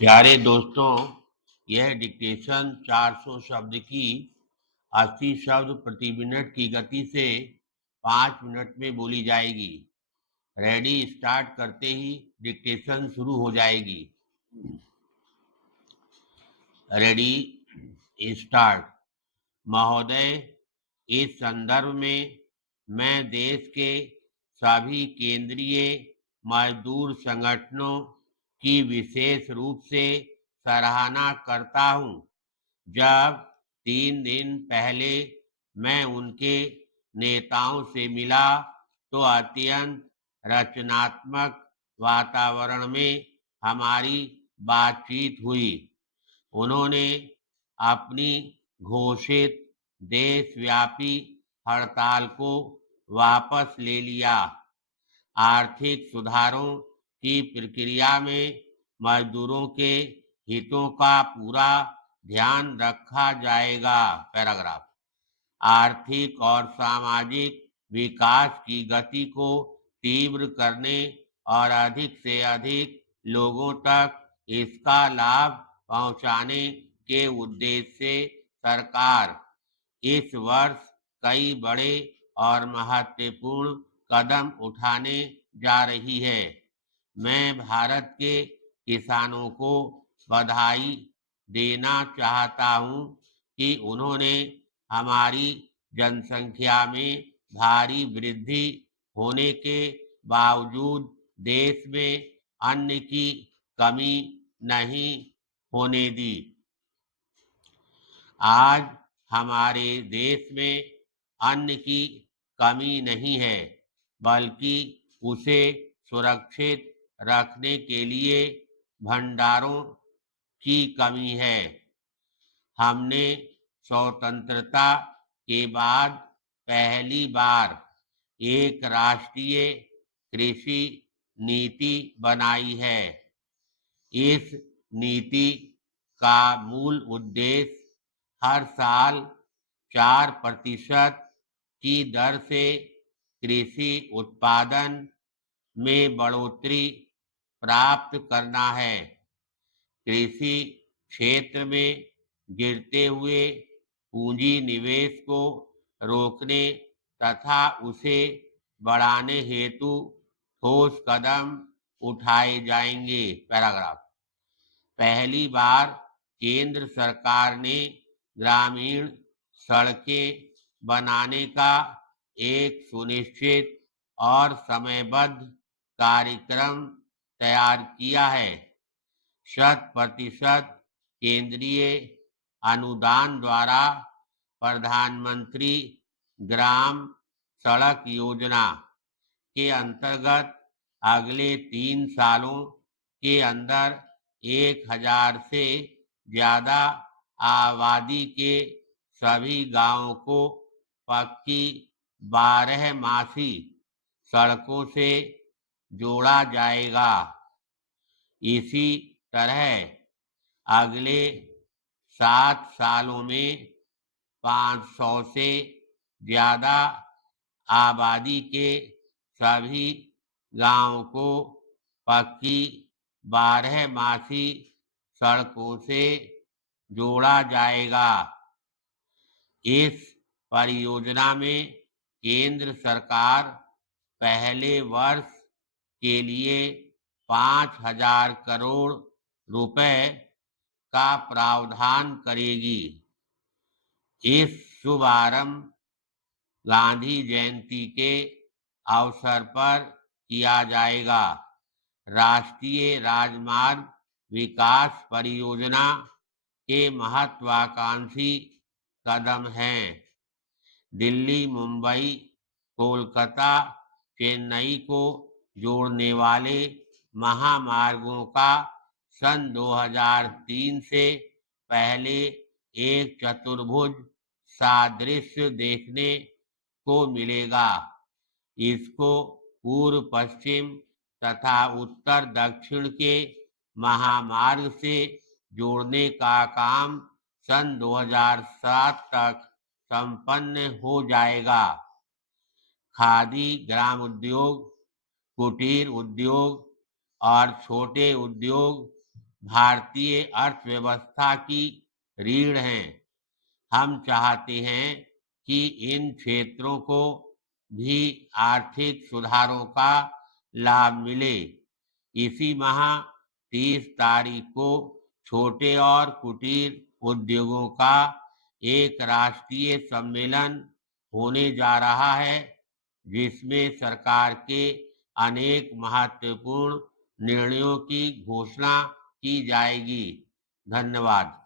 प्यारे दोस्तों, यह डिक्टेशन 400 शब्द की 80 शब्द प्रति मिनट की गति से 5 मिनट में बोली जाएगी। रेडी स्टार्ट करते ही डिक्टेशन शुरू हो जाएगी। Ready start. महोदय, इस संदर्भ में मैं देश के सभी केंद्रीय मजदूर संगठनों की विशेष रूप से सराहना करता हूं। जब 3 दिन पहले मैं उनके नेताओं से मिला तो अत्यंत रचनात्मक वातावरण में हमारी बातचीत हुई। उन्होंने अपनी घोषित देशव्यापी हड़ताल को वापस ले लिया। आर्थिक सुधारों की प्रक्रिया में मजदूरों के हितों का पूरा ध्यान रखा जाएगा। पैराग्राफ। आर्थिक और सामाजिक विकास की गति को तीव्र करने और अधिक से अधिक लोगों तक इसका लाभ पहुंचाने के उद्देश्य से सरकार इस वर्ष कई बड़े और महत्वपूर्ण कदम उठाने जा रही है। मैं भारत के किसानों को बधाई देना चाहता हूं कि उन्होंने हमारी जनसंख्या में भारी वृद्धि होने के बावजूद देश में अन्न की कमी नहीं होने दी। आज हमारे देश में अन्न की कमी नहीं है, बल्कि उसे सुरक्षित रखने के लिए भंडारों की कमी है। हमने स्वतंत्रता के बाद पहली बार एक राष्ट्रीय कृषि नीति बनाई है। इस नीति का मूल उद्देश्य हर साल 4% की दर से कृषि उत्पादन में बढ़ोतरी प्राप्त करना है। कृषि क्षेत्र में गिरते हुए पूंजी निवेश को रोकने तथा उसे बढ़ाने हेतु ठोस कदम उठाए जाएंगे। पैराग्राफ। पहली बार केंद्र सरकार ने ग्रामीण सड़कें बनाने का एक सुनिश्चित और समयबद्ध कार्यक्रम तैयार किया है। 100% केंद्रीय अनुदान द्वारा प्रधानमंत्री ग्राम सड़क योजना के अंतर्गत अगले 3 सालों के अंदर 1000 से ज्यादा आबादी के सभी गांवों को पक्की 12मासी सड़कों से जोड़ा जाएगा। इसी तरह अगले 7 सालों में 500 से ज्यादा आबादी के सभी गांवों को पक्की 12मासी सड़कों से जोड़ा जाएगा। इस परियोजना में केंद्र सरकार पहले वर्ष के लिए 5000 करोड़ रुपए का प्रावधान करेगी। इस शुभारंभ गांधी जयंती के अवसर पर किया जाएगा। राष्ट्रीय राजमार्ग विकास परियोजना के महत्वाकांक्षी कदम हैं। दिल्ली, मुंबई, कोलकाता, चेन्नई को जोड़ने वाले महामार्गों का सन 2003 से पहले एक चतुर्भुज सादृश्य देखने को मिलेगा। इसको पूर्व पश्चिम तथा उत्तर दक्षिण के महामार्ग से जोड़ने का काम सन 2007 तक संपन्न हो जाएगा। खादी, ग्राम उद्योग, कुटीर उद्योग और छोटे उद्योग भारतीय अर्थव्यवस्था की रीढ़ हैं। हम चाहते हैं कि इन क्षेत्रों को भी आर्थिक सुधारों का लाभ मिले। इसी माह 30 तारीख को छोटे और कुटीर उद्योगों का एक राष्ट्रीय सम्मेलन होने जा रहा है, जिसमें सरकार के अनेक महत्वपूर्ण निर्णयों की घोषणा की जाएगी। धन्यवाद।